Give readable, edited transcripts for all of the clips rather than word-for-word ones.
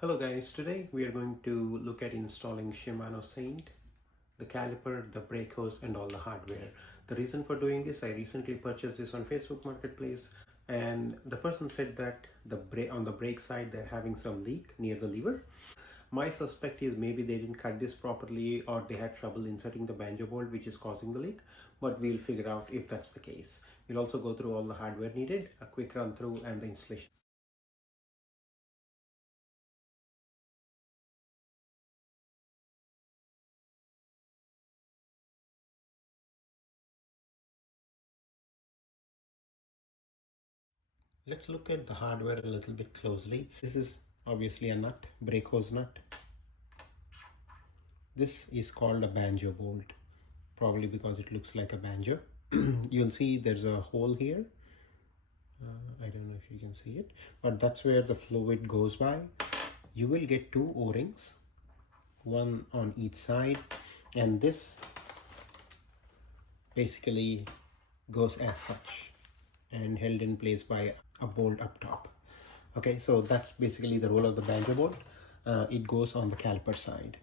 Hello guys, today we are going to look at installing Shimano Saint, the caliper, the brake hose and all the hardware. The reason for doing this, I recently purchased this on Facebook Marketplace and the person said that on the brake side they're having some leak near the lever. My suspect is maybe they didn't cut this properly or they had trouble inserting the banjo bolt which is causing the leak, but we'll figure out if that's the case. We'll also go through all the hardware needed, a quick run through and the installation. Let's look at the hardware a little bit closely. This is obviously a nut, brake hose nut. This is called a banjo bolt, probably because it looks like a banjo. You'll see there's a hole here. I don't know if you can see it, but that's where the fluid goes by. You will get two O-rings, one on each side, and this basically goes as such and held in place by a bolt up top. Okay, so that's basically the role of the banjo bolt. It goes on the caliper side.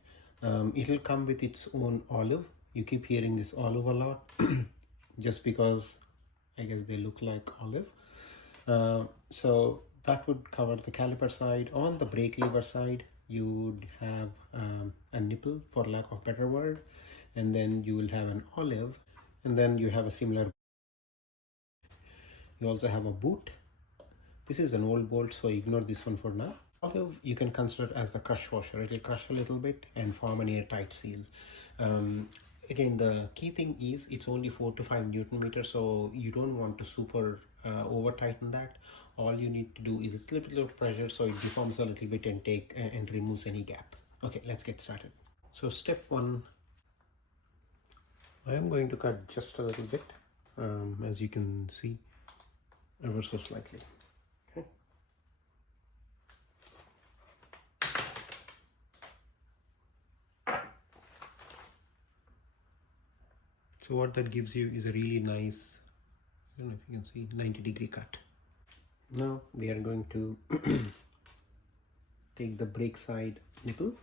It'll come with its own olive. You keep hearing this olive a lot just because I guess they look like olive. So that would cover the caliper side. On the brake lever side, you'd have a nipple, for lack of better word, and then you will have an olive, and then you have a similar. You also have a boot. This is an old bolt, so ignore this one for now. Although you can consider it as the crush washer. It will crush a little bit and form an airtight seal. Again, the key thing is it's only 4 to 5 Newton meters, so you don't want to super over tighten that. All you need to do is a little bit of pressure so it deforms a little bit and and removes any gap. Okay, let's get started. So step one, I am going to cut just a little bit, as you can see, ever so slightly. So what that gives you is a really nice, I don't know if you can see, 90-degree cut. Now we are going to take the brake side nipple,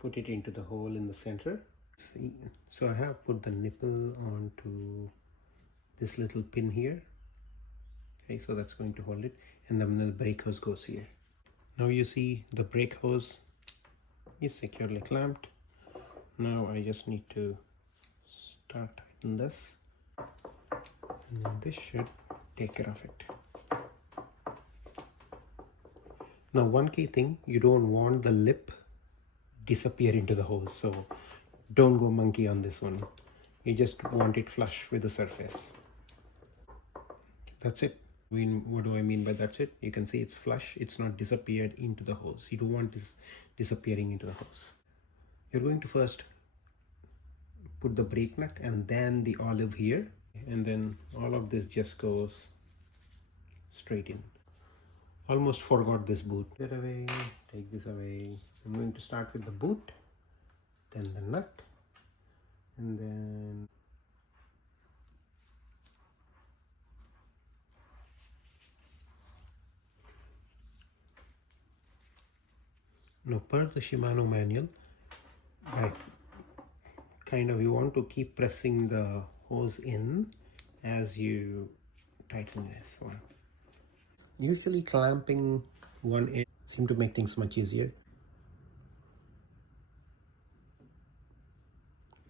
put it into the hole in the center. See, so I have put the nipple onto this little pin here. Okay, so that's going to hold it, and then the brake hose goes here. Now you see the brake hose is securely clamped. Now I just need to start tighten this, and this should take care of it. Now one key thing, you don't want the lip disappear into the hose, so don't go monkey on this one. You just want it flush with the surface. That's it. What do I mean by that's it? You can see it's flush, it's not disappeared into the hose. You don't want this disappearing into the hose. You're going to first put the brake nut and then the olive here, and then all of this just goes straight in. Almost forgot this boot. Get away, take this away. I'm going to start with the boot, then the nut, and then now per the Shimano manual, you want to keep pressing the hose in as you tighten this one. Usually clamping one end seems to make things much easier.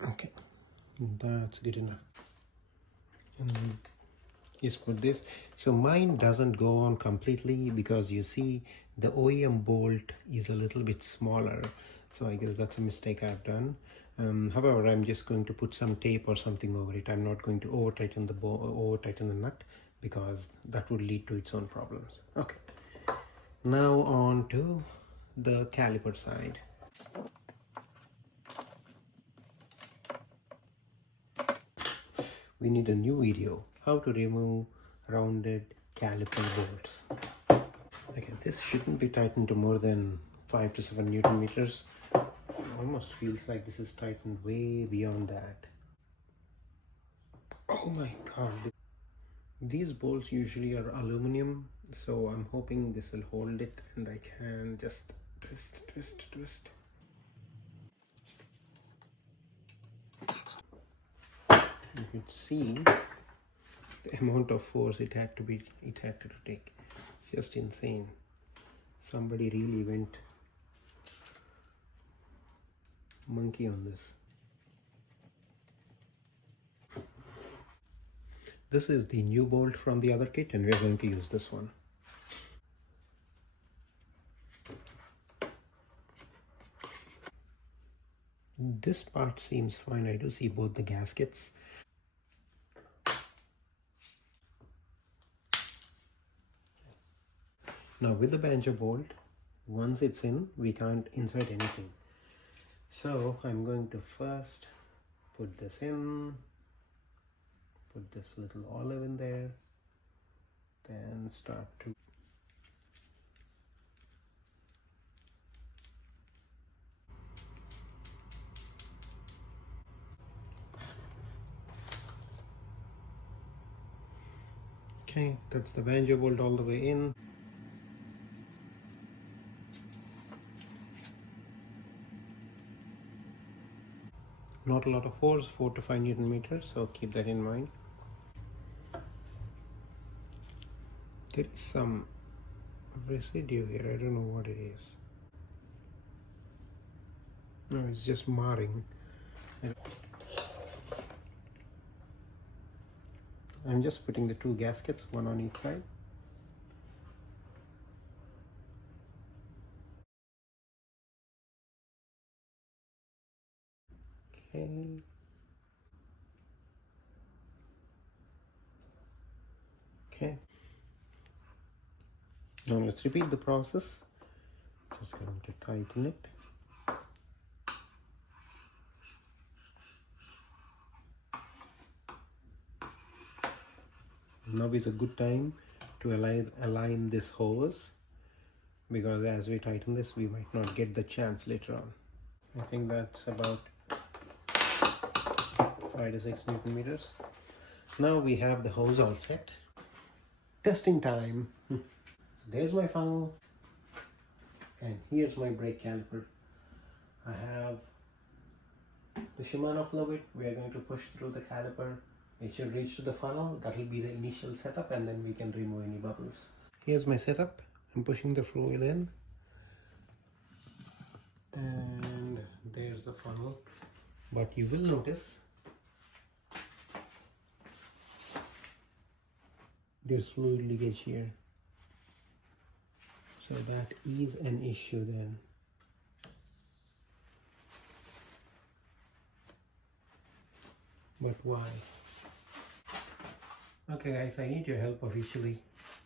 Okay, that's good enough. And just put this. So mine doesn't go on completely because you see the OEM bolt is a little bit smaller, so I guess that's a mistake I've done. However, I'm just going to put some tape or something over it. I'm not going to over tighten the nut because that would lead to its own problems. Okay, now on to the caliper side. We need a new video, how to remove rounded caliper bolts. Okay, this shouldn't be tightened to more than 5 to 7 Newton meters. Almost feels like this is tightened way beyond that. Oh my god. These bolts usually are aluminum, so I'm hoping this will hold it and I can just twist, twist, twist. You could see the amount of force it had to take. It's just insane. Somebody really went monkey on this. This is the new bolt from the other kit, and we're going to use this one. This part seems fine. I do see both the gaskets. Now with the Banjo bolt, once it's in, we can't insert anything. So I'm going to first put this in, put this little olive in there, then start to okay, that's the Banjo bolt all the way in. Not a lot of force, 4 to 5 Newton meters, so keep that in mind. There is some residue here, I don't know what it is. No, it's just marring. I'm just putting the 2 gaskets, one on each side. Okay. Okay. Now let's repeat the process. Just going to tighten it. Now is a good time to align this hose, because as we tighten this we might not get the chance later on. I think that's about 5 to 6 Newton meters. Now we have the hose all set. Testing time. There's my funnel, and here's my brake caliper. I have the Shimano fluid. We are going to push through the caliper. It should reach to the funnel. That will be the initial setup, and then we can remove any bubbles. Here's my setup. I'm pushing the fluid in, and there's the funnel. But you will notice there's fluid leakage here, so that is an issue then. But why? Okay guys, I need your help officially.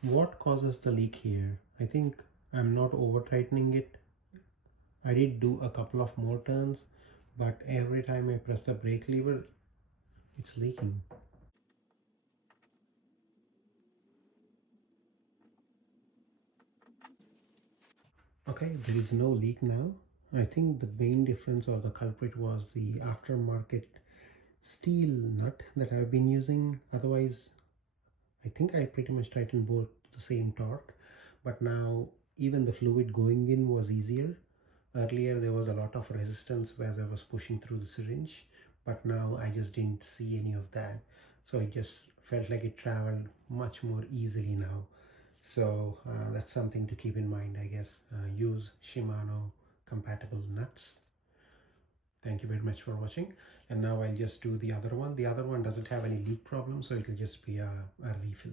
What causes the leak here? I think I'm not over tightening it. I did do a couple of more turns, but every time I press the brake lever, it's leaking. Okay, there is no leak now. I think the main difference or the culprit was the aftermarket steel nut that I've been using. Otherwise, I think I pretty much tightened both the same torque, but now even the fluid going in was easier. Earlier there was a lot of resistance as I was pushing through the syringe, but now I just didn't see any of that. So it just felt like it traveled much more easily now. So that's something to keep in mind, I guess. Use Shimano compatible nuts. Thank you very much for watching. And now I'll just do the other one. The other one doesn't have any leak problem, so it'll just be a refill.